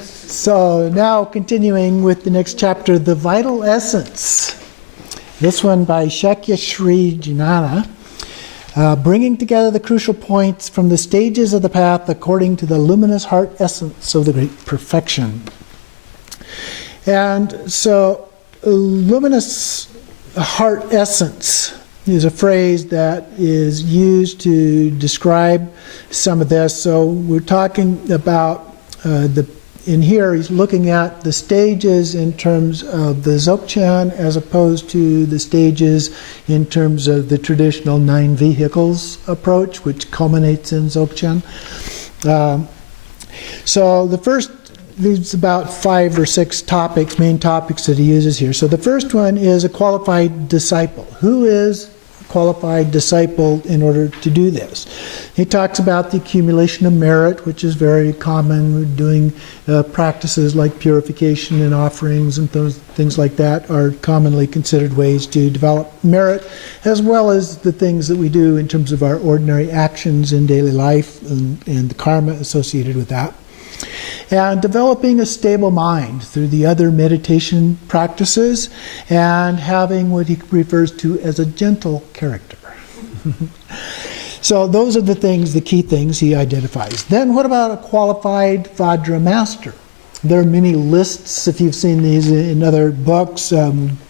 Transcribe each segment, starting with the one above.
So now continuing with the next chapter, The Vital Essence. This one by Shakya Sri Jnana, bringing together the crucial points from the stages of the path according to the luminous heart essence of the great perfection. And so, luminous heart essence is a phrase that is used to describe some of this. So we're talking about in here he's looking at the stages in terms of the Dzogchen as opposed to the stages in terms of the traditional 9 vehicles approach, which culminates in Dzogchen. So the first, there's about 5 or 6 topics, main topics that he uses here. So the first one is a qualified disciple. Who is a qualified disciple in order to do this? He talks about the accumulation of merit, which is very common. We're doing practices like purification and offerings and those things like that are commonly considered ways to develop merit, as well as the things that we do in terms of our ordinary actions in daily life and the karma associated with that. And developing a stable mind through the other meditation practices and having what he refers to as a gentle character. So those are the things, the key things he identifies. Then what about a qualified Vajra master? There are many lists, if you've seen these in other books,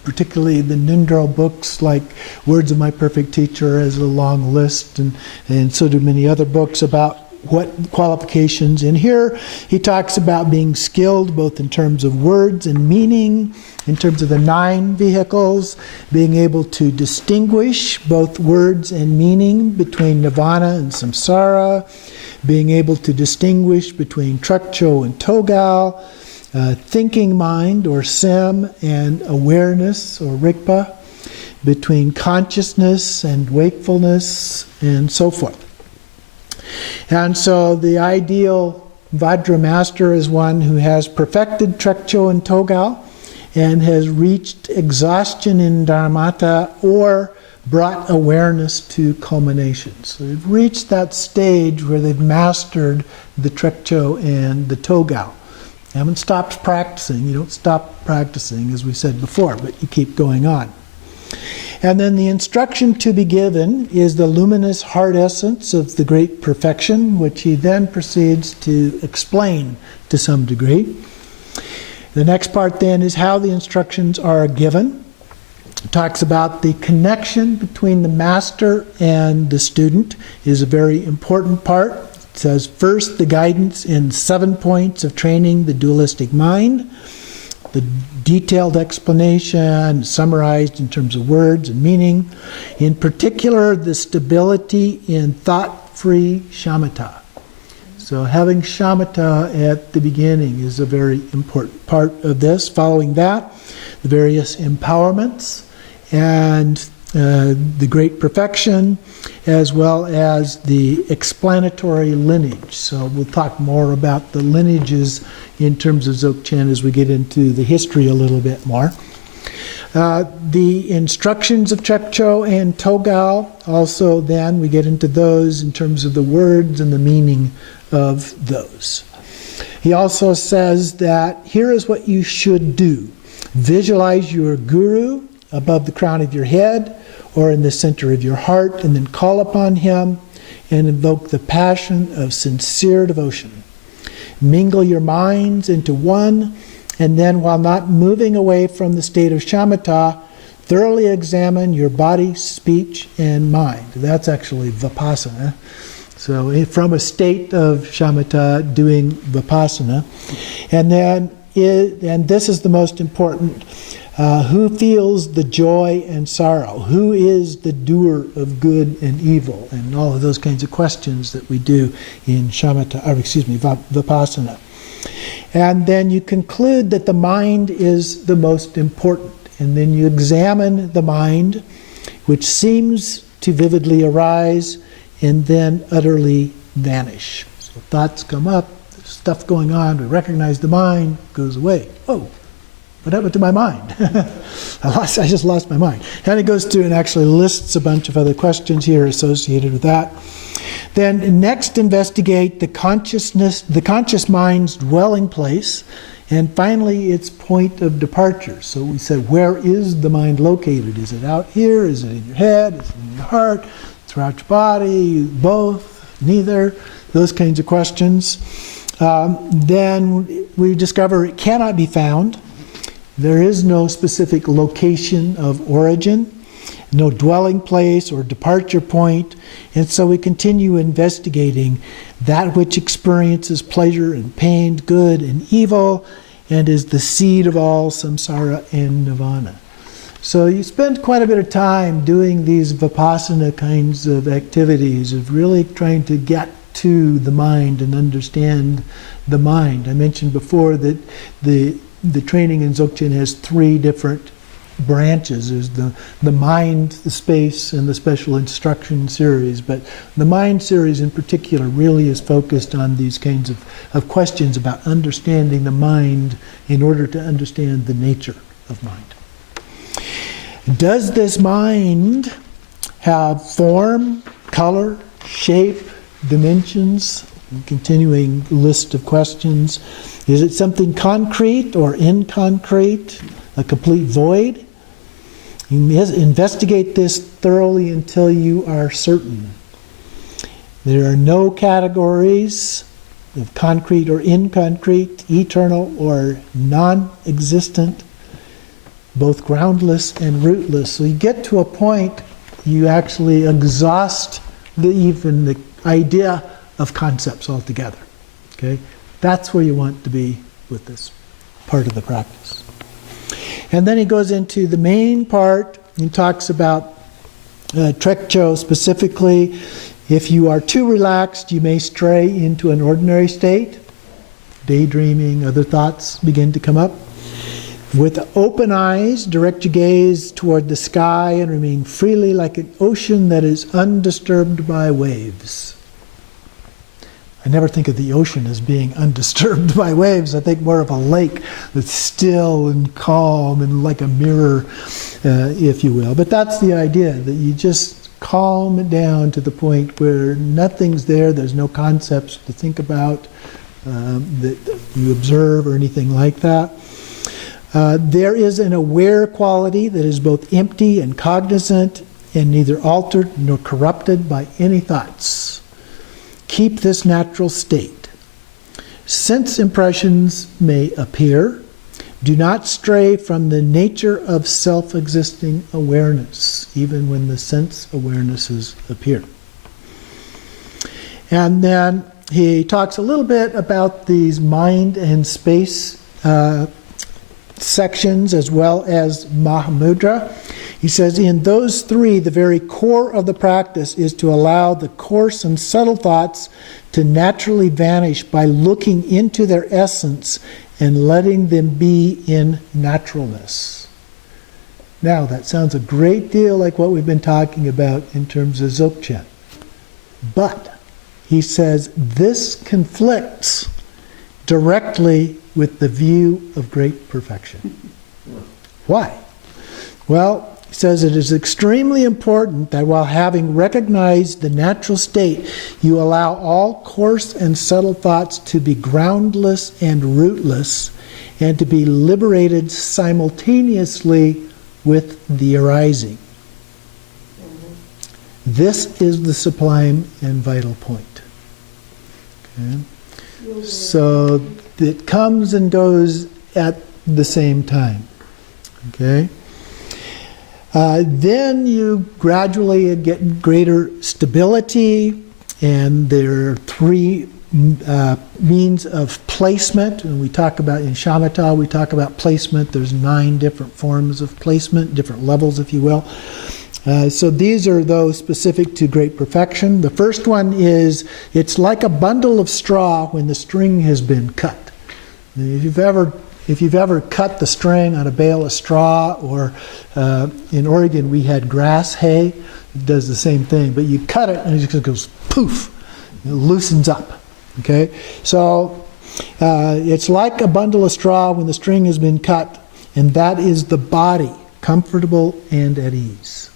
particularly the Nindro books like Words of My Perfect Teacher has a long list, and so do many other books about what qualifications. In here, he talks about being skilled both in terms of words and meaning, in terms of the 9 vehicles, being able to distinguish both words and meaning between nirvana and samsara, being able to distinguish between trekcho and togal, thinking mind or sim and awareness or rigpa, between consciousness and wakefulness, and so forth. And so the ideal Vajra master is one who has perfected trekcho and togal and has reached exhaustion in dharmata or brought awareness to culmination. So they've reached that stage where they've mastered the trekcho and the togal. You haven't stopped practicing. You don't stop practicing, as we said before, but you keep going on. And then the instruction to be given is the luminous heart essence of the great perfection, which he then proceeds to explain to some degree. The next part then is how the instructions are given. It talks about the connection between the master and the student is a very important part. It says first the guidance in 7 points of training the dualistic mind. The detailed explanation summarized in terms of words and meaning. In particular, the stability in thought-free shamatha. So having shamatha at the beginning is a very important part of this. Following that, the various empowerments and the great perfection, as well as the explanatory lineage. So we'll talk more about the lineages in terms of Dzogchen as we get into the history a little bit more. The instructions of trekcho and togal, also then we get into those in terms of the words and the meaning of those. He also says that here is what you should do. Visualize your guru above the crown of your head or in the center of your heart, and then call upon him and invoke the passion of sincere devotion. Mingle your minds into one, and then while not moving away from the state of shamatha, thoroughly examine your body, speech, and mind. That's actually vipassana. So from a state of shamatha, doing vipassana. And then, and this is the most important, who feels the joy and sorrow? Who is the doer of good and evil? And all of those kinds of questions that we do in vipassana. And then you conclude that the mind is the most important. And then you examine the mind, which seems to vividly arise and then utterly vanish. So thoughts come up, there's stuff going on, we recognize the mind, goes away. Oh, what happened to my mind? I just lost my mind. And it goes through and actually lists a bunch of other questions here associated with that. Then next investigate the conscious mind's dwelling place, and finally its point of departure. So we said, where is the mind located? Is it out here? Is it in your head? Is it in your heart? Throughout your body? Both? Neither? Those kinds of questions. Then we discover it cannot be found. There is no specific location of origin, no dwelling place or departure point, and so we continue investigating that which experiences pleasure and pain, good and evil, and is the seed of all samsara and nirvana. So you spend quite a bit of time doing these vipassana kinds of activities, of really trying to get to the mind and understand the mind. I mentioned before that the training in Dzogchen has 3 different branches. There's the mind, the space, and the special instruction series. But the mind series in particular really is focused on these kinds of questions about understanding the mind in order to understand the nature of mind. Does this mind have form, color, shape, dimensions? Continuing list of questions. Is it something concrete or inconcrete? A complete void? Investigate this thoroughly until you are certain. There are no categories of concrete or inconcrete, eternal or non-existent, both groundless and rootless. So you get to a point, you actually exhaust even the idea of concepts altogether. Okay? That's where you want to be with this part of the practice. And then he goes into the main part and talks about Trekcho specifically. If you are too relaxed, you may stray into an ordinary state. Daydreaming, other thoughts begin to come up. With open eyes, direct your gaze toward the sky and remain freely like an ocean that is undisturbed by waves. I never think of the ocean as being undisturbed by waves. I think more of a lake that's still and calm and like a mirror, if you will. But that's the idea, that you just calm it down to the point where nothing's there, there's no concepts to think about that you observe or anything like that. There is an aware quality that is both empty and cognizant and neither altered nor corrupted by any thoughts. Keep this natural state. Sense impressions may appear. Do not stray from the nature of self-existing awareness, even when the sense awarenesses appear. And then he talks a little bit about these mind and space sections as well as Mahamudra. He says, in those 3, the very core of the practice is to allow the coarse and subtle thoughts to naturally vanish by looking into their essence and letting them be in naturalness. Now, that sounds a great deal like what we've been talking about in terms of Dzogchen. But, he says, this conflicts directly with the view of great perfection. Why? Well, he says it is extremely important that while having recognized the natural state, you allow all coarse and subtle thoughts to be groundless and rootless and to be liberated simultaneously with the arising. This is the sublime and vital point. Okay? So it comes and goes at the same time. Okay? Then you gradually get greater stability, and there are 3 means of placement. And we talk about, in shamatha, we talk about placement. There's 9 different forms of placement, different levels, if you will. So these are those specific to great perfection. The first one is, it's like a bundle of straw when the string has been cut. If you've ever cut the string on a bale of straw, or in Oregon we had grass hay, it does the same thing, but you cut it and it just goes poof, it loosens up. Okay, so it's like a bundle of straw when the string has been cut, and that is the body, comfortable and at ease.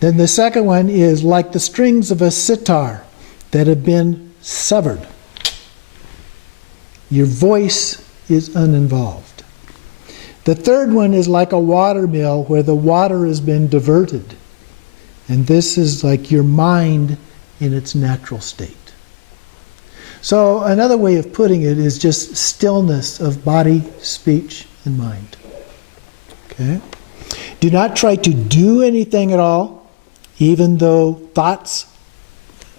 Then the second one is like the strings of a sitar that have been severed. Your voice is uninvolved. The third one is like a water mill where the water has been diverted. And this is like your mind in its natural state. So another way of putting it is just stillness of body, speech, and mind. Okay? Do not try to do anything at all, even though thoughts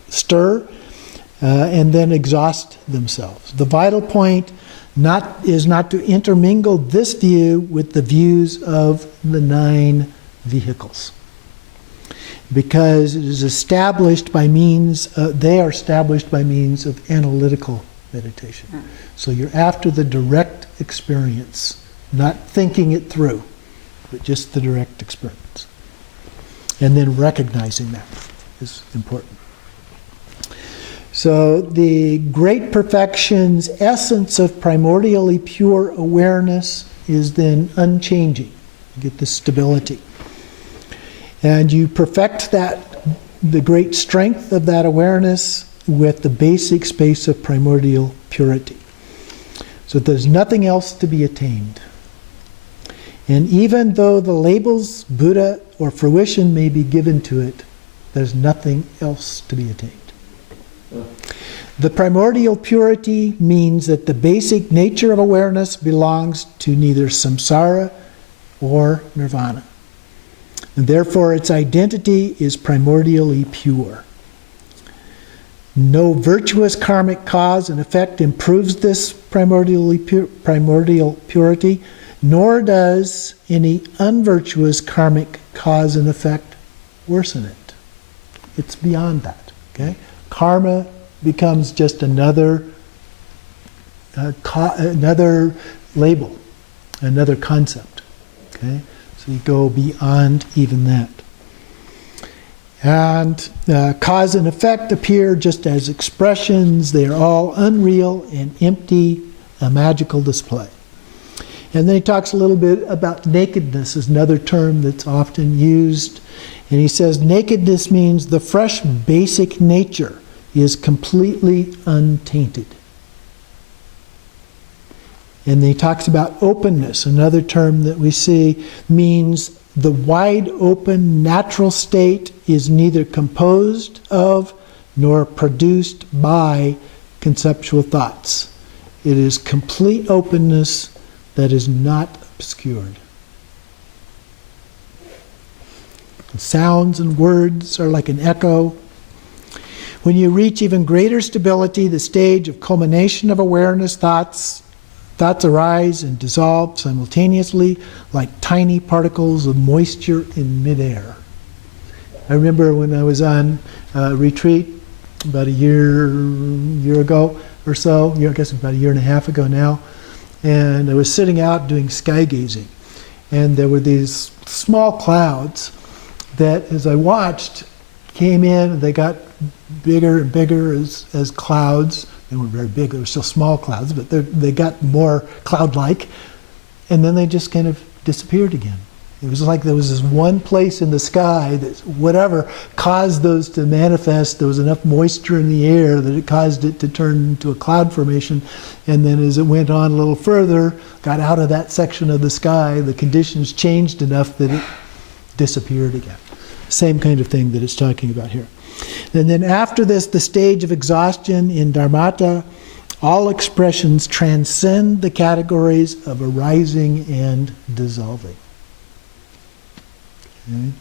stir and then exhaust themselves. The vital point is not to intermingle this view with the views of the 9 vehicles. Because it is established by means, they are established by means of analytical meditation. So you're after the direct experience, not thinking it through, but just the direct experience. And then recognizing that is important. So the great perfection's essence of primordially pure awareness is then unchanging. You get the stability. And you perfect that, the great strength of that awareness with the basic space of primordial purity. So there's nothing else to be attained. And even though the labels Buddha or fruition may be given to it, there's nothing else to be attained. The primordial purity means that the basic nature of awareness belongs to neither samsara or nirvana. And therefore its identity is primordially pure. No virtuous karmic cause and effect improves this primordial purity, nor does any unvirtuous karmic cause and effect worsen it. It's beyond that. Okay? Karma becomes just another label, another concept. Okay? So you go beyond even that. And cause and effect appear just as expressions. They are all unreal and empty, a magical display. And then he talks a little bit about nakedness, is another term that's often used. And he says nakedness means the fresh basic nature is completely untainted. And then he talks about openness, another term that we see means the wide open natural state is neither composed of nor produced by conceptual thoughts. It is complete openness that is not obscured. Sounds and words are like an echo. When you reach even greater stability, the stage of culmination of awareness, thoughts arise and dissolve simultaneously like tiny particles of moisture in midair. I remember when I was on retreat about a year ago or so, I guess about a year and a half ago now, and I was sitting out doing sky gazing, and there were these small clouds that, as I watched, came in and they got bigger and bigger as clouds. They weren't very big, they were still small clouds, but they got more cloud-like, and then they just kind of disappeared again. It was like there was this one place in the sky that whatever caused those to manifest, there was enough moisture in the air that it caused it to turn into a cloud formation, and then as it went on a little further, got out of that section of the sky, the conditions changed enough that it disappeared again. Same kind of thing that it's talking about here. And then after this, the stage of exhaustion in Dharmata, all expressions transcend the categories of arising and dissolving. Okay.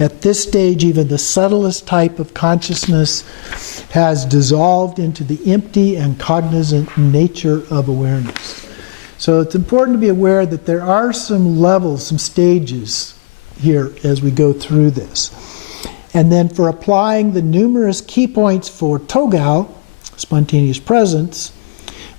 At this stage, even the subtlest type of consciousness has dissolved into the empty and cognizant nature of awareness. So it's important to be aware that there are some levels, some stages here as we go through this. And then for applying the numerous key points for Togao, spontaneous presence,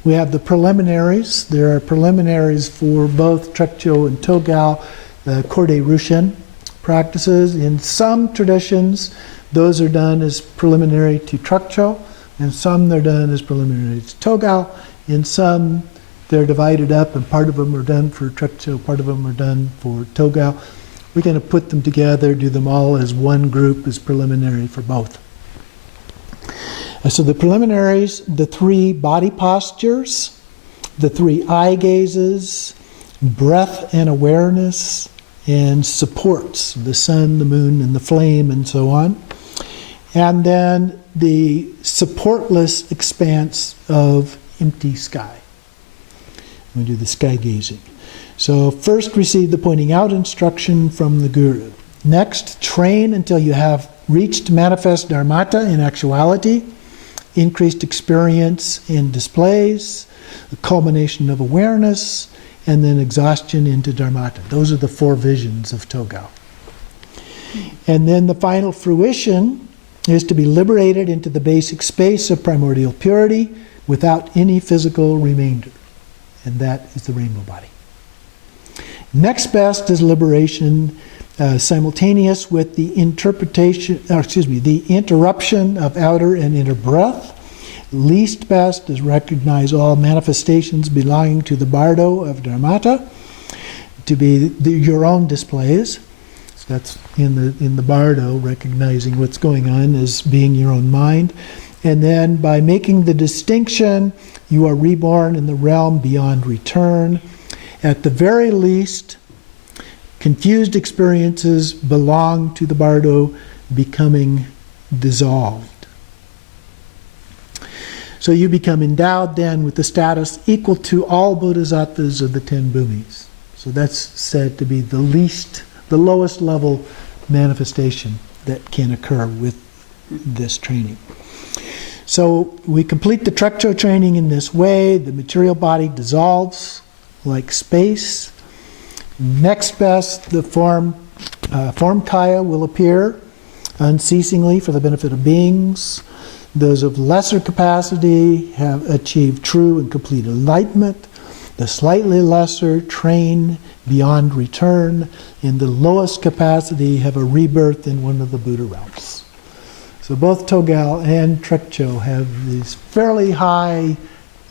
we have the preliminaries. There are preliminaries for both Trekcho and Togao, the Korde Rushin practices. In some traditions, those are done as preliminary to Trekcho, and some they're done as preliminary to Togao. In some, they're divided up, and part of them are done for Trekcho, part of them are done for Togao. We're going to put them together, do them all as one group as preliminary for both. So the preliminaries, the 3 body postures, the 3 eye gazes, breath and awareness, and supports, the sun, the moon, and the flame, and so on. And then the supportless expanse of empty sky. We do the sky gazing. So first receive the pointing out instruction from the guru. Next, train until you have reached manifest dharmata in actuality, increased experience in displays, the culmination of awareness, and then exhaustion into dharmata. Those are the 4 visions of Togao. And then the final fruition is to be liberated into the basic space of primordial purity without any physical remainder. And that is the rainbow body. Next best is liberation simultaneous with the the interruption of outer and inner breath. Least best is recognize all manifestations belonging to the bardo of dharmata to be your own displays. So that's in the bardo, recognizing what's going on as being your own mind. And then by making the distinction, you are reborn in the realm beyond return. At the very least, confused experiences belong to the bardo becoming dissolved. So you become endowed then with the status equal to all bodhisattvas of the 10 bhumis. So that's said to be the lowest level manifestation that can occur with this training. So we complete the Trekcho training in this way. The material body dissolves like space. Next best, the form kaya will appear unceasingly for the benefit of beings. Those of lesser capacity have achieved true and complete enlightenment. The slightly lesser train beyond return. In the lowest capacity have a rebirth in one of the Buddha realms. So both Togao and Trekcho have these fairly high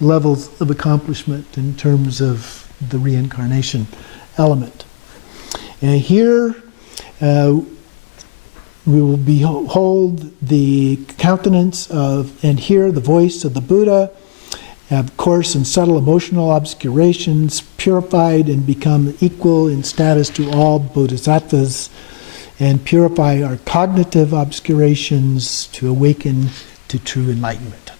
levels of accomplishment in terms of the reincarnation element. And here we will behold the countenance of and hear the voice of the Buddha, have coarse and subtle emotional obscurations purified and become equal in status to all bodhisattvas, and purify our cognitive obscurations to awaken to true enlightenment.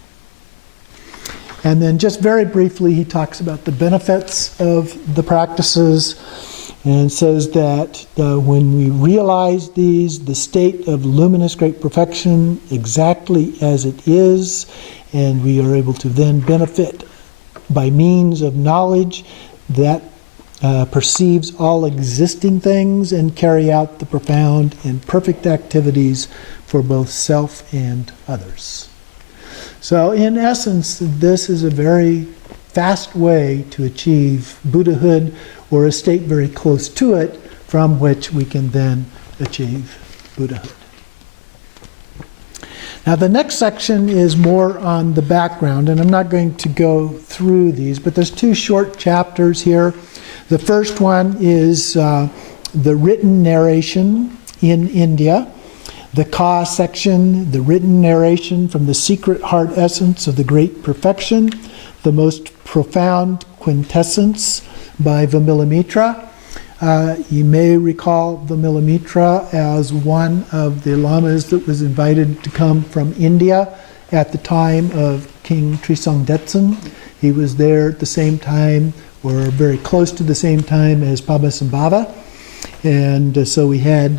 And then just very briefly, he talks about the benefits of the practices and says that when we realize these, the state of luminous great perfection exactly as it is, and we are able to then benefit by means of knowledge that perceives all existing things and carry out the profound and perfect activities for both self and others. So in essence, this is a very fast way to achieve Buddhahood, or a state very close to it, from which we can then achieve Buddhahood. Now the next section is more on the background, and I'm not going to go through these, but there's 2 short chapters here. The first one is the written narration in India. The Ka section, the written narration from the secret heart essence of the great perfection, the most profound quintessence by Vimalamitra. You may recall Vimalamitra as one of the lamas that was invited to come from India at the time of King Trisong Detsen. He was there at the same time, or very close to the same time as Padmasambhava. And so we had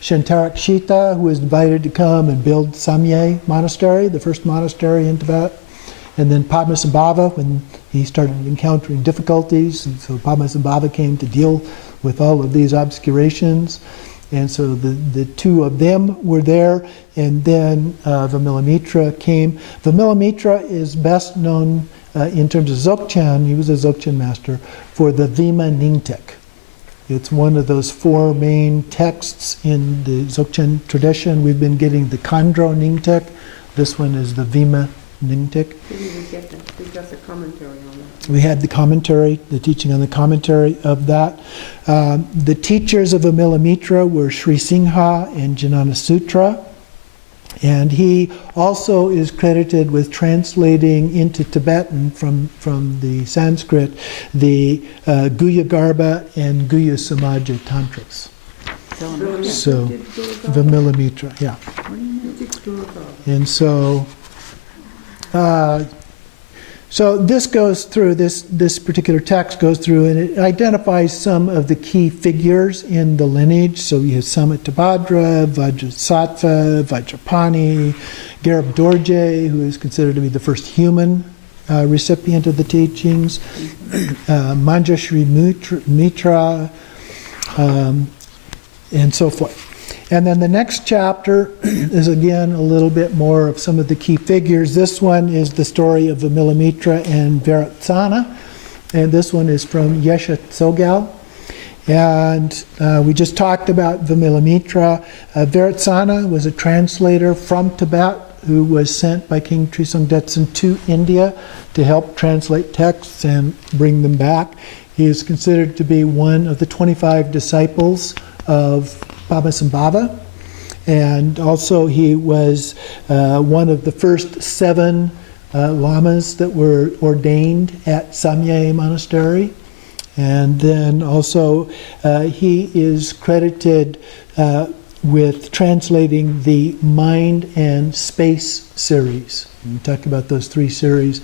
Shantarakshita, who was invited to come and build Samye Monastery, the first monastery in Tibet. And then Padmasambhava, when he started encountering difficulties, and so Padmasambhava came to deal with all of these obscurations. And so the 2 of them were there, and then Vimalamitra came. Vimalamitra is best known in terms of Dzogchen. He was a Dzogchen master for the Vima Nyingtik. It's one of those 4 main texts in the Dzogchen tradition. We've been getting the Khandro Nyingtik. This one is the Vima Nyingtik. We got the commentary on that. We had the commentary, the teaching on the commentary of that. The teachers of Vimalamitra were Sri Singha and Jnana Sutra. And he also is credited with translating into Tibetan from the Sanskrit the Guhya Garbha and Guhya Samaja Tantras. So, Vimalamitra, yeah. And so, so this goes through, this particular text goes through and it identifies some of the key figures in the lineage. So you have Samittabhadra, Vajrasattva, Vajrapani, Garib Dorje, who is considered to be the first human recipient of the teachings, Manjashri Mitra, and so forth. And then the next chapter is again a little bit more of some of the key figures. This one is the story of Vimalamitra and Varatsana, and this one is from Yeshe Tsogyal. And we just talked about Vimalamitra. Varatsana was a translator from Tibet who was sent by King Trisong Detsen to India to help translate texts and bring them back. He is considered to be one of the 25 disciples of Bhabasambhava, and also he was one of the first 7 lamas that were ordained at Samye Monastery. And then also he is credited with translating the Mind and Space series. We talked about those 3 series.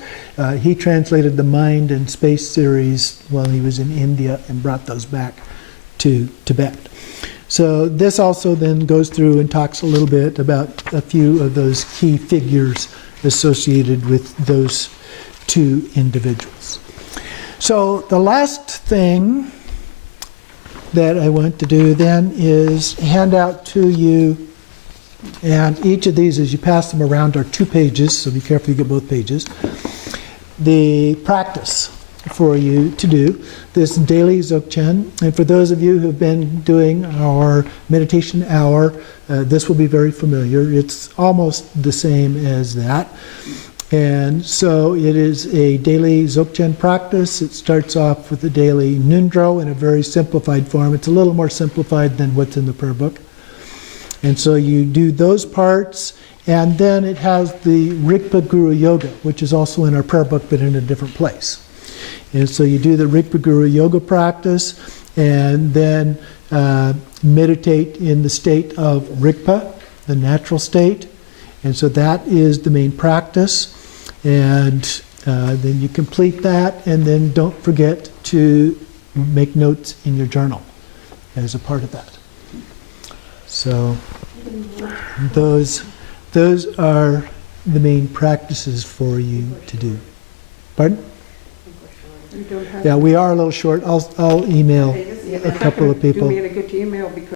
He translated the Mind and Space series while he was in India and brought those back to Tibet. So this also then goes through and talks a little bit about a few of those key figures associated with those 2 individuals. So the last thing that I want to do then is hand out to you, and each of these as you pass them around are 2 pages, so be careful you get both pages, the practice for you to do, this daily Dzogchen. And for those of you who have been doing our meditation hour, this will be very familiar. It's almost the same as that. And so it is a daily Dzogchen practice. It starts off with the daily Nundro in a very simplified form. It's a little more simplified than what's in the prayer book. And so you do those parts, and then it has the Rigpa Guru Yoga, which is also in our prayer book but in a different place. And so you do the Rigpa Guru Yoga practice, and then meditate in the state of Rigpa, the natural state. And so that is the main practice. And then you complete that, and then don't forget to make notes in your journal as a part of that. So those are the main practices for you to do. Pardon? You don't have Yeah, we are a little short. I'll email pages? Yeah, a couple of people. Do me a good email because